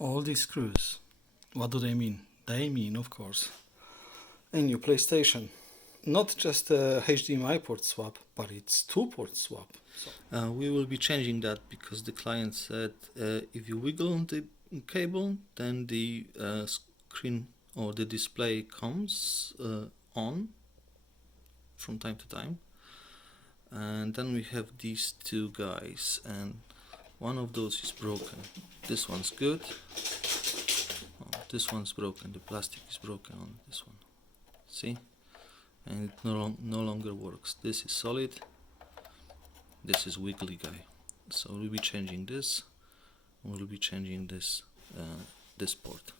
All these screws, what do they mean? They mean, of course, a new PlayStation. Not just a HDMI port swap, but it's two-port swap. We will be changing that because the client said if you wiggle on the cable, then the screen or the display comes on from time to time. And then we have these two guys, and one of those is broken. This one's good. Oh, this one's broken. The plastic is broken on this one. See? And it no longer works. This is solid. This is wiggly guy. So we'll be changing this. We'll be changing this this port.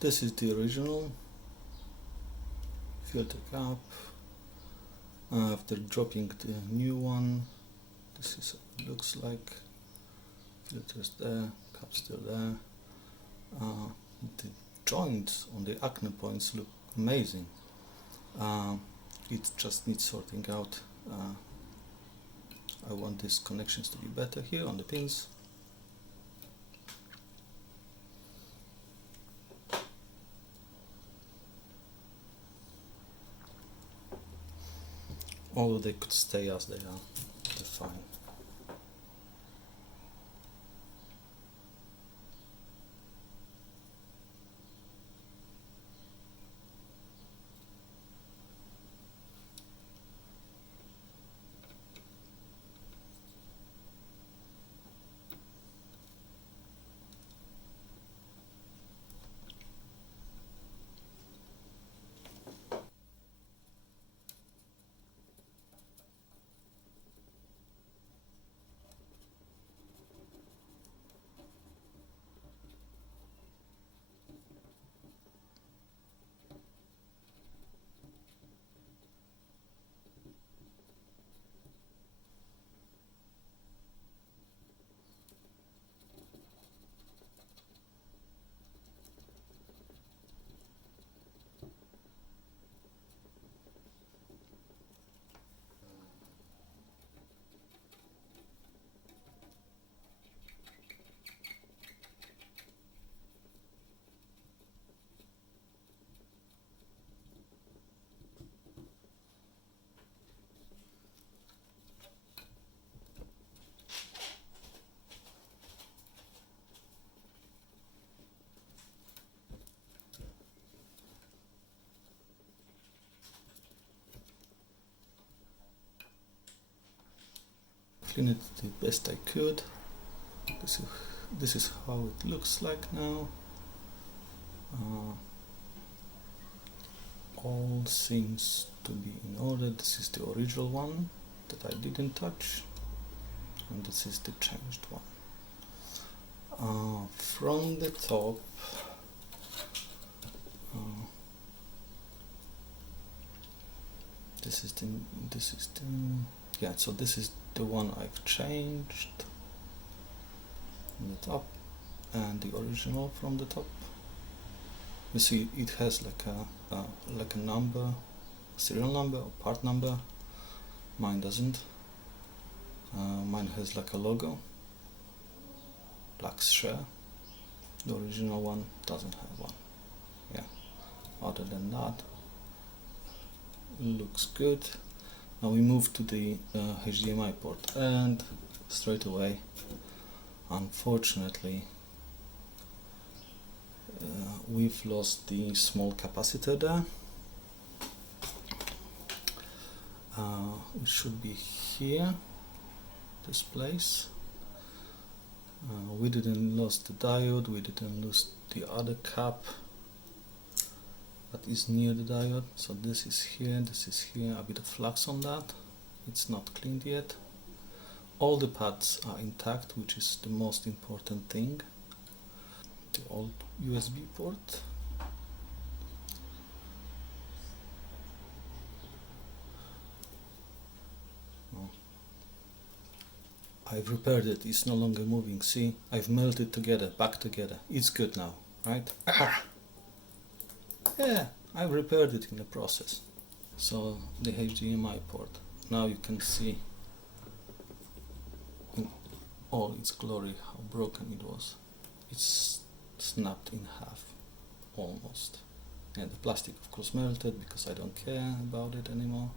This is the original filter cap. After dropping the new one, this is what it looks like. Filters there, cap still there. The joints on the acne points look amazing. It just needs sorting out. I want these connections to be better here on the pins. Although they could stay as they are, they're fine. clean it the best I could. This is how it looks like now. All seems to be in order. This is the original one that I didn't touch, and this is the changed one. From the top, this is the yeah, so this is the one I've changed on the top, and the original from the top. You see it has like a number, serial number or part number. Mine doesn't. Mine has like a logo, black share. The original one doesn't have one. Yeah, other than that, looks good. Now we move to the HDMI port, and straight away, unfortunately, we've lost the small capacitor there. It should be here, this place. We didn't lose the diode, we didn't lose the other cap that is near the diode. So this is here, a bit of flux on that. It's not cleaned yet. All the pads are intact, which is the most important thing. The old USB port. I've repaired it, it's no longer moving. See, I've melted together, back together. It's good now, right? Yeah, I've repaired it in the process. So the HDMI port, now you can see in all its glory how broken it was. It's snapped in half, almost. And the plastic of course melted because I don't care about it anymore.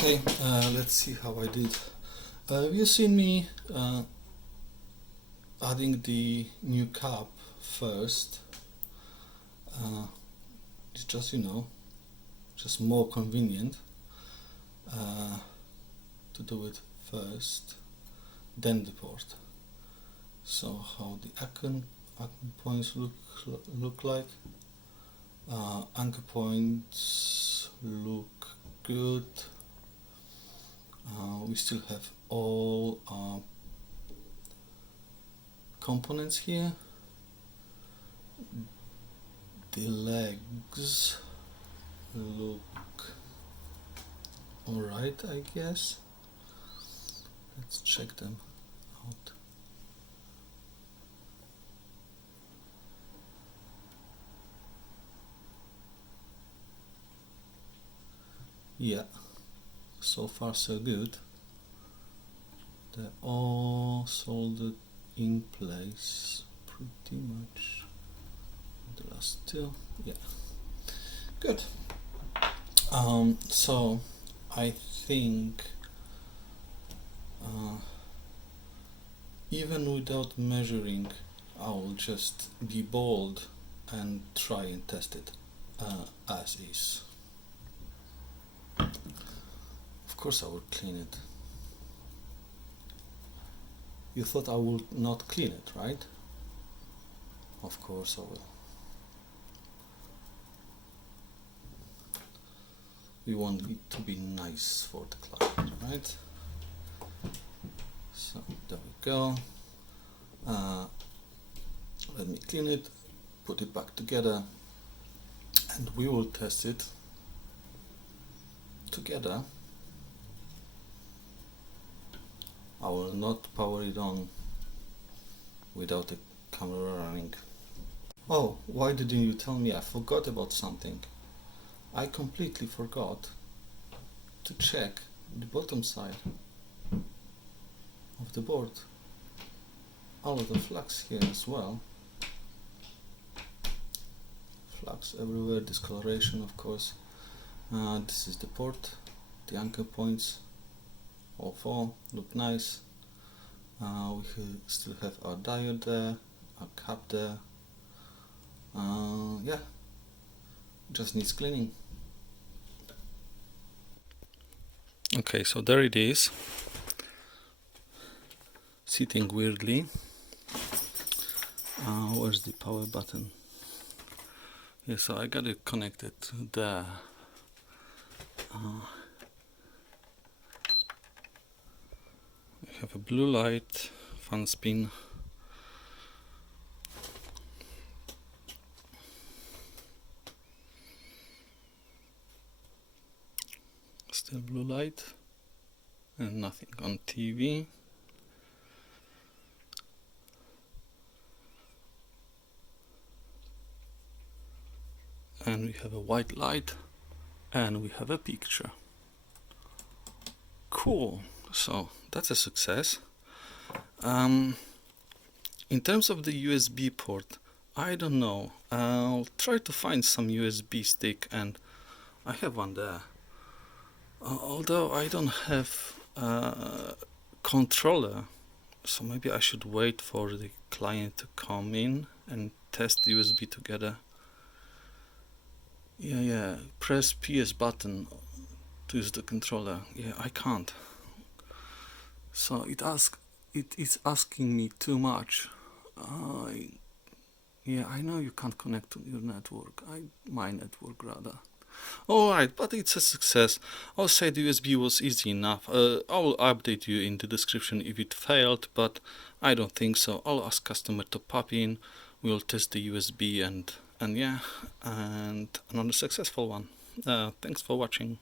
Okay, let's see how I did. Have you seen me adding the new cap first? It's just, just more convenient to do it first, then the port. So how the icon points look like. Anchor points look good. We still have all our components here. The legs look alright, I guess. Let's check them out. Yeah, so far so good. They're all soldered in place pretty much. The last two, yeah, good. So I think even without measuring, I'll just be bold and try and test it as is. Of course I will clean it. You thought I would not clean it, right? Of course I will. We want it to be nice for the client, right? So there we go. Let me clean it, put it back together, and we will test it together. I will not power it on without the camera running. Oh, why didn't you tell me? I forgot about something. I completely forgot to check the bottom side of the board. A lot of flux here as well. Flux everywhere, discoloration of course. This is the port, the anchor points, all four look nice. We still have our diode there, our cap there. Yeah, just needs cleaning. Okay, so there it is, sitting weirdly. Where's the power button? Yeah, so I got it connected there. We have a blue light, fan spin. Still blue light and nothing on TV. And we have a white light and we have a picture. Cool, so that's a success. In terms of the USB port, I don't know. I'll try to find some USB stick, and I have one there. Although I don't have a controller, so maybe I should wait for the client to come in and test the USB together. Yeah, press PS button to use the controller. Yeah, I can't. So it is asking me too much. Yeah, I know you can't connect to your network. My network rather. Alright, but it's a success. I'll say the USB was easy enough. I will update you in the description if it failed, but I don't think so. I'll ask customer to pop in. We'll test the USB and yeah, and another successful one. Thanks for watching.